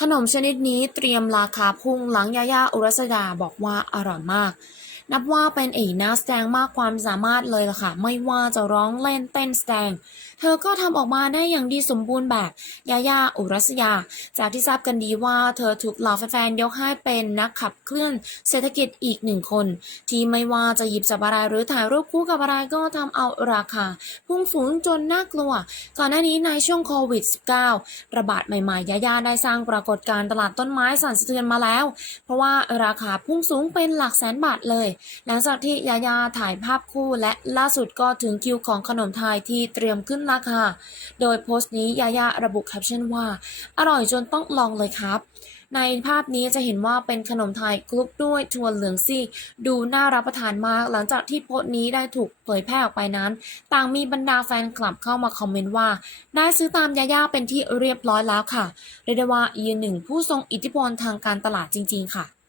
ขนมชนิดนี้เตรียมราคาพุ่งหลังยาย่าอุรัสยาบอกว่าอร่อยมาก นับว่าเป็นเอกนักแสดงมากความสามารถเลยล่ะค่ะ ไม่ว่าจะร้องเล่นเต้นแสดง เธอก็ทำออกมาได้อย่างดีสมบูรณ์แบบยาย่าอุรัสยา จากที่ทราบกันดีว่าเธอถูกเหล่าแฟนๆยกให้เป็นนักขับเคลื่อนเศรษฐกิจอีกหนึ่งคน ที่ไม่ว่าจะหยิบจับอะไรหรือถ่ายรูปคู่กับอะไรก็ทำเอาราคา พุ่งสูงจนน่ากลัว ก่อนหน้านี้ในช่วงโควิด -19 ระบาดใหม่ๆยาย่าได้สร้างปรากฏการณ์ตลาดต้นไม้สั่นสะเทือนมาแล้ว เพราะว่าราคาพุ่งสูงเป็นหลักแสนบาทเลยหลังจากที่ยาย่าถ่ายภาพคู่และล่าสุดก็ถึงคิวของขนมไทยที่เตรียมขึ้นราคา โดยโพสต์นี้ยาย่าระบุแคปชั่นว่า อร่อยจนต้องลองเลยครับ ในภาพนี้จะเห็นว่าเป็นขนมไทยคลุกด้วยถั่วเหลืองซีกดูน่ารับประทานมาก หลังจากที่โพสต์นี้ได้ถูกเผยแพร่ออกไปนั้น ต่างมีบรรดาแฟนคลับเข้ามาคอมเมนต์ว่า ได้ซื้อตามยาย่าเป็นที่เรียบร้อยแล้วค่ะเรียกได้ว่ายืนหนึ่งผู้ทรงอิทธิพลทางการตลาดจริง ๆ ค่ะ